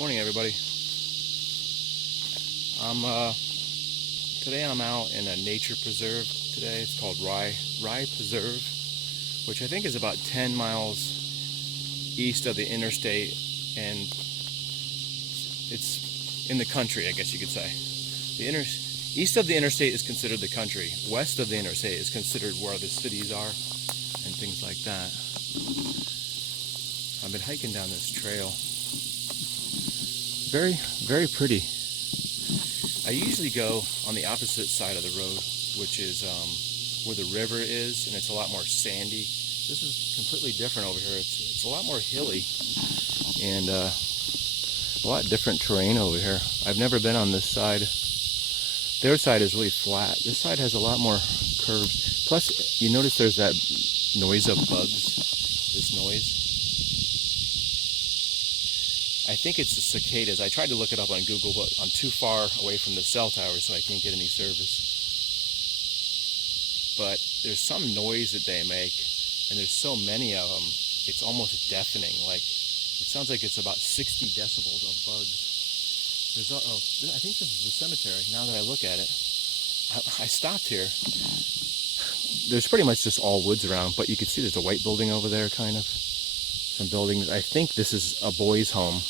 Morning, everybody. I'm Today I'm out in a nature preserve. Today it's called Rye Preserve, which I think is about 10 miles east of the interstate, and it's in the country, I guess you could say. East of the interstate is considered the country. West of the interstate is considered where the cities are and things like that. I've been hiking down this trail. Very, very pretty. I usually go on the opposite side of the road, which is where the river is, and it's a lot more sandy. This is completely different over here. It's a lot more hilly and a lot different terrain over here. I've never been on this side. Their side is really flat. This side has a lot more curves. Plus, you notice there's that noise of bugs. This noise. I think it's the cicadas. I tried to look it up on Google, but I'm too far away from the cell tower, so I can't get any service. But there's some noise that they make, and there's so many of them, it's almost deafening. Like, it sounds like it's about 60 decibels of bugs. I think this is the cemetery, now that I look at it. I stopped here. There's pretty much just all woods around, but you can see there's a white building over there, kind of. Some buildings. I think this is a boys' home.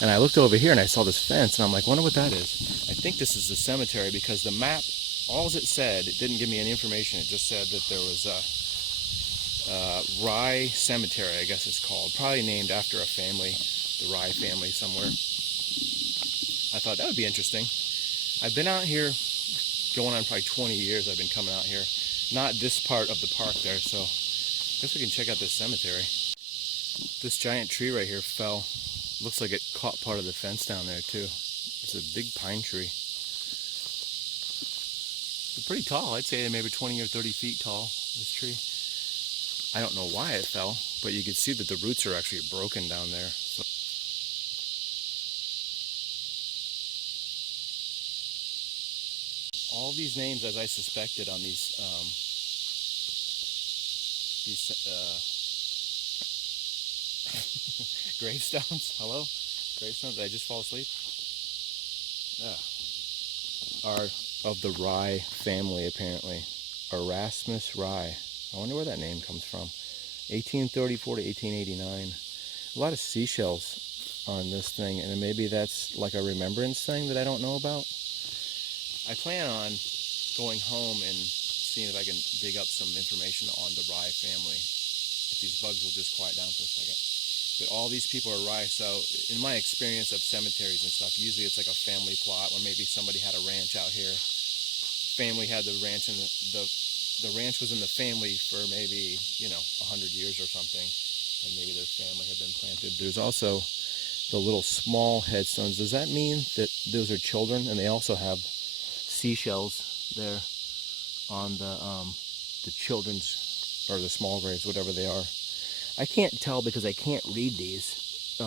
And I looked over here and I saw this fence, and I'm like, wonder what that is. I think this is the cemetery, because the map, all it said, it didn't give me any information. It just said that there was a Rye Cemetery, I guess it's called. Probably named after a family, the Rye family somewhere. I thought that would be interesting. I've been out here going on probably 20 years. I've been coming out here. Not this part of the park there, so I guess we can check out this cemetery. This giant tree right here fell. Looks like it caught part of the fence down there too. It's a big pine tree. It's pretty tall. I'd say maybe 20 or 30 feet tall, this tree. I don't know why it fell, but you can see that the roots are actually broken down there. So all these names, as I suspected, on these gravestones. Hello? Gravestones? Did I just fall asleep? Are of the Rye family, apparently. Erasmus Rye. I wonder where that name comes from. 1834 to 1889. A lot of seashells on this thing, and maybe that's like a remembrance thing that I don't know about. I plan on going home and seeing if I can dig up some information on the Rye family. If these bugs will just quiet down for a second. But all these people are Rye, so in my experience of cemeteries and stuff, usually it's like a family plot where maybe somebody had a ranch out here. Family had the ranch, and the ranch was in the family for maybe, 100 years or something, and maybe their family had been planted. There's also the little small headstones. Does that mean that those are children? And they also have seashells there on the children's, or the small graves, whatever they are. I can't tell because I can't read these.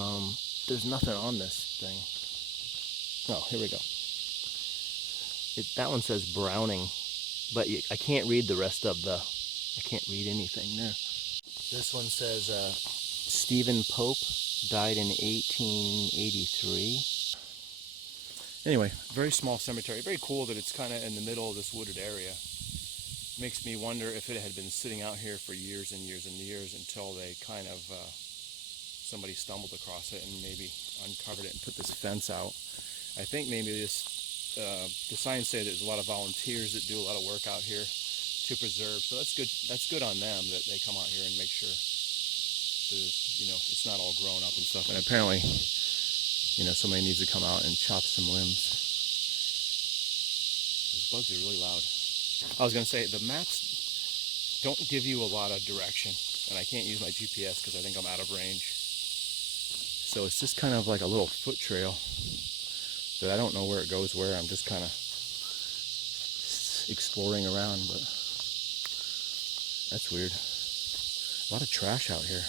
There's nothing on this thing. Oh, here we go. That one says Browning, but I can't read the rest of I can't read anything there. This one says Stephen Pope died in 1883. Anyway, very small cemetery. Very cool that it's kind of in the middle of this wooded area. Makes me wonder if it had been sitting out here for years and years and years until they kind of, somebody stumbled across it and maybe uncovered it and put this fence out. I think maybe the signs say there's a lot of volunteers that do a lot of work out here to preserve. So that's good. That's good on them that they come out here and make sure there's, it's not all grown up and stuff. And apparently, somebody needs to come out and chop some limbs. Those bugs are really loud. I was going to say, the maps don't give you a lot of direction, and I can't use my GPS because I think I'm out of range. So it's just kind of like a little foot trail that I don't know where it goes where. I'm just kind of exploring around, but that's weird. A lot of trash out here.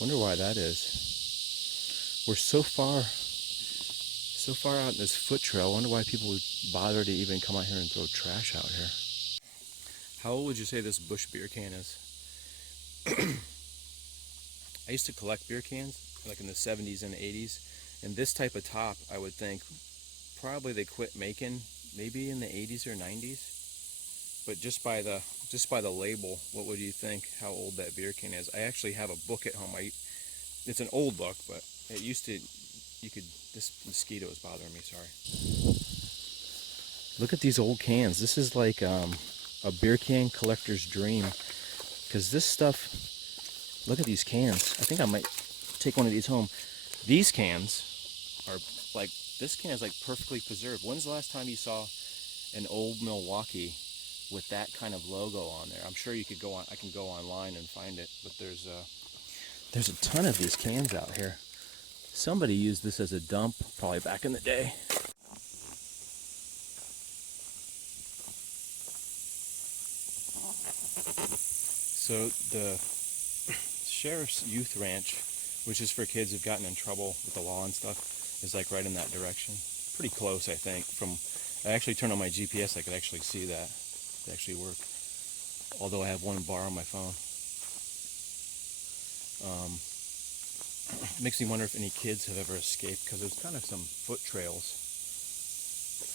Wonder why that is. We're so far out in this foot trail. I wonder why people would bother to even come out here and throw trash out here. How old would you say this Busch beer can is? I used to collect beer cans like in the 70s and 80s, And this type of top, I would think, probably they quit making maybe in the 80s or 90s. But just by the label, what would you think how old that beer can is? I actually have a book at home. It's an old book, but it used to, you could, this mosquito is bothering me, sorry. Look at these old cans. This is like a beer can collector's dream. Because this stuff, look at these cans. I think I might take one of these home. These cans are like, this can is like perfectly preserved. When's the last time you saw an old Milwaukee with that kind of logo on there? I'm sure you could go on, I can go online and find it, but there's a ton of these cans out here. Somebody used this as a dump probably back in the day. So the Sheriff's Youth Ranch, which is for kids who've gotten in trouble with the law and stuff, is like right in that direction. Pretty close, I think. I actually turned on my GPS, I could actually see that. It actually worked. Although I have one bar on my phone. It makes me wonder if any kids have ever escaped, because there's kind of some foot trails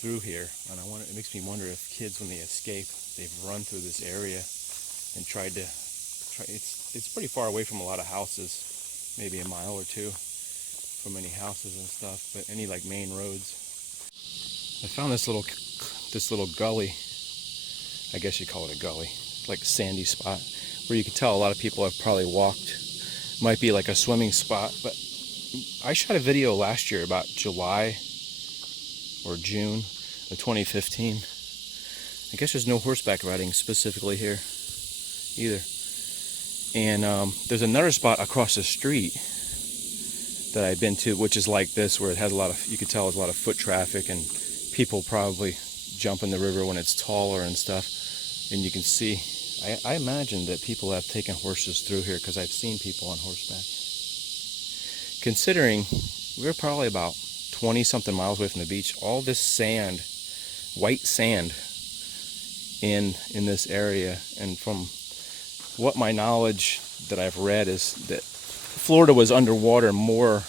through here, and it makes me wonder if kids, when they escape, they've run through this area and it's pretty far away from a lot of houses, maybe a mile or two from any houses and stuff, but any like main roads. I found this little gully, I guess you call it a gully, like a sandy spot, where you can tell a lot of people have probably walked. Might be like a swimming spot, but I shot a video last year about July or June of 2015. I guess there's no horseback riding specifically here either. And there's another spot across the street that I've been to, which is like this, where it has a lot of, you could tell there's a lot of foot traffic and people probably jump in the river when it's taller and stuff. And you can see, I imagine that people have taken horses through here, because I've seen people on horseback. Considering we're probably about 20 something miles away from the beach, all this sand, white sand in this area, and from what my knowledge that I've read is that Florida was underwater more,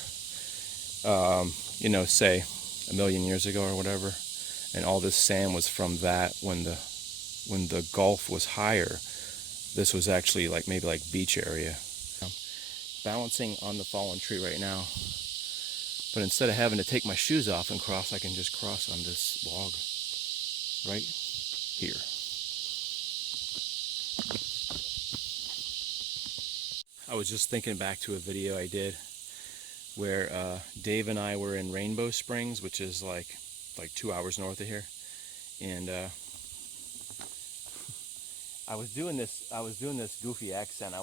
say a million years ago or whatever, and all this sand was from that when the Gulf was higher. This was actually maybe like beach area. I'm balancing on the fallen tree right now, but instead of having to take my shoes off and cross, I can just cross on this log right here. I was just thinking back to a video I did where Dave and I were in Rainbow Springs, which is like 2 hours north of here, and I was doing this goofy accent.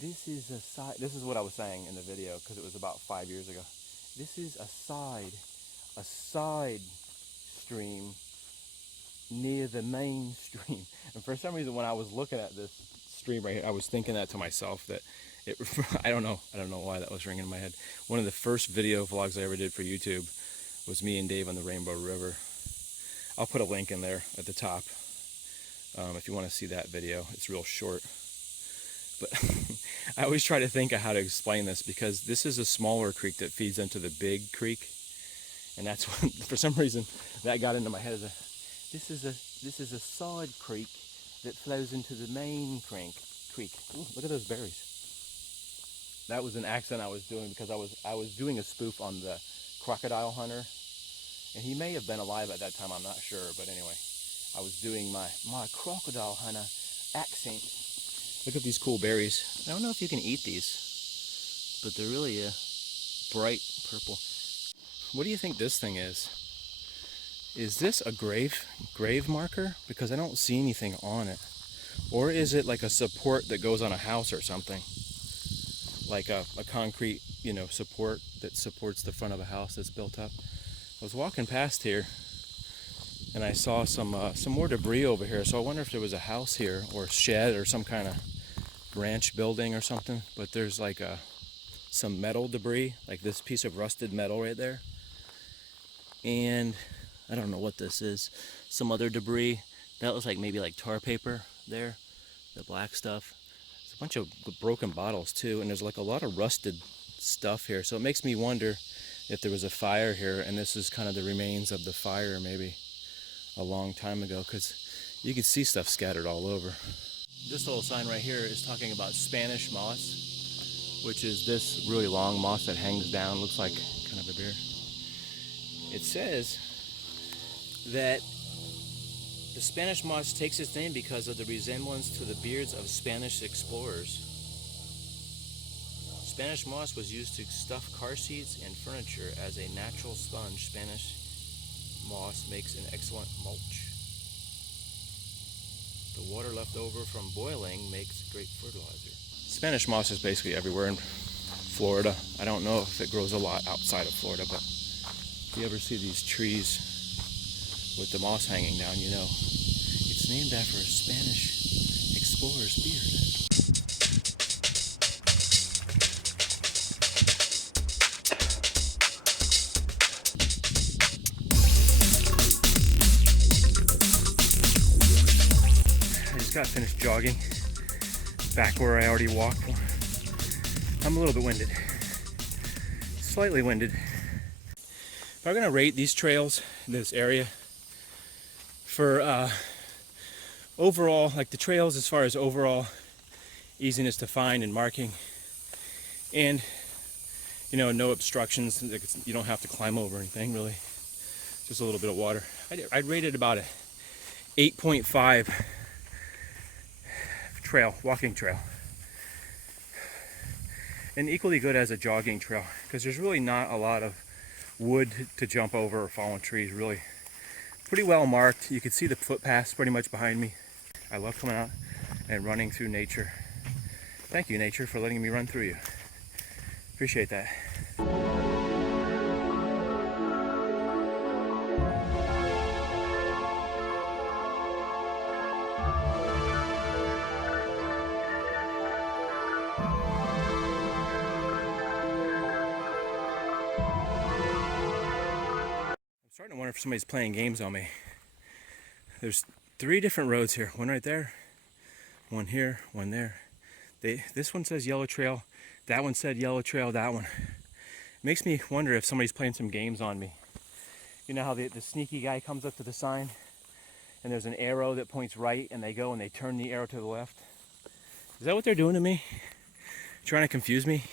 This is what I was saying in the video, because it was about 5 years ago. This is a side stream near the main stream. And for some reason, when I was looking at this stream right here, I was thinking that to myself, that I don't know why that was ringing in my head. One of the first video vlogs I ever did for YouTube was me and Dave on the Rainbow River. I'll put a link in there at the top. If you want to see that video. It's real short. But I always try to think of how to explain this, because this is a smaller creek that feeds into the big creek. And that's what, for some reason, that got into my head. This is a side creek that flows into the main creek. Ooh, look at those berries. That was an accent I was doing because I was doing a spoof on the crocodile hunter. And he may have been alive at that time, I'm not sure, but anyway. I was doing my crocodile hunter accent. Look at these cool berries. I don't know if you can eat these, but they're really bright purple. What do you think this thing is? Is this a grave marker? Because I don't see anything on it. Or is it like a support that goes on a house or something? Like a concrete, support that supports the front of a house that's built up. I was walking past here, and I saw some more debris over here, so I wonder if there was a house here, or a shed, or some kind of ranch building or something. But there's some metal debris, like this piece of rusted metal right there. And I don't know what this is. Some other debris. That looks like maybe like tar paper there, the black stuff. There's a bunch of broken bottles too, and there's like a lot of rusted stuff here. So it makes me wonder if there was a fire here, and this is kind of the remains of the fire maybe a long time ago, because you can see stuff scattered all over. This little sign right here is talking about Spanish moss, which is this really long moss that hangs down, looks like kind of a beard. It says that the Spanish moss takes its name because of the resemblance to the beards of Spanish explorers. Spanish moss was used to stuff car seats and furniture as a natural sponge. Spanish moss makes an excellent mulch. The water left over from boiling makes great fertilizer. Spanish moss is basically everywhere in Florida. I don't know if it grows a lot outside of Florida, but if you ever see these trees with the moss hanging down, you know it's named after a Spanish explorer's beard. I just got finished jogging back where I already walked. I'm a little bit winded, slightly winded. If I'm gonna rate these trails in this area for overall, like the trails as far as overall easiness to find and marking, and you know, no obstructions, like you don't have to climb over anything really, just a little bit of water, I'd rate it about a 8.5 trail, walking trail, and equally good as a jogging trail, because there's really not a lot of wood to jump over or fallen trees. Really pretty well marked. You can see the footpaths pretty much behind me. I love coming out and running through nature. Thank you, nature, for letting me run through you. Appreciate that. I'm starting to wonder if somebody's playing games on me. There's 3 different roads here. One right there, one here, one there. This one says yellow trail. That one said yellow trail, that one. It makes me wonder if somebody's playing some games on me. You know how the sneaky guy comes up to the sign and there's an arrow that points right, and they go and they turn the arrow to the left? Is that what they're doing to me? Trying to confuse me?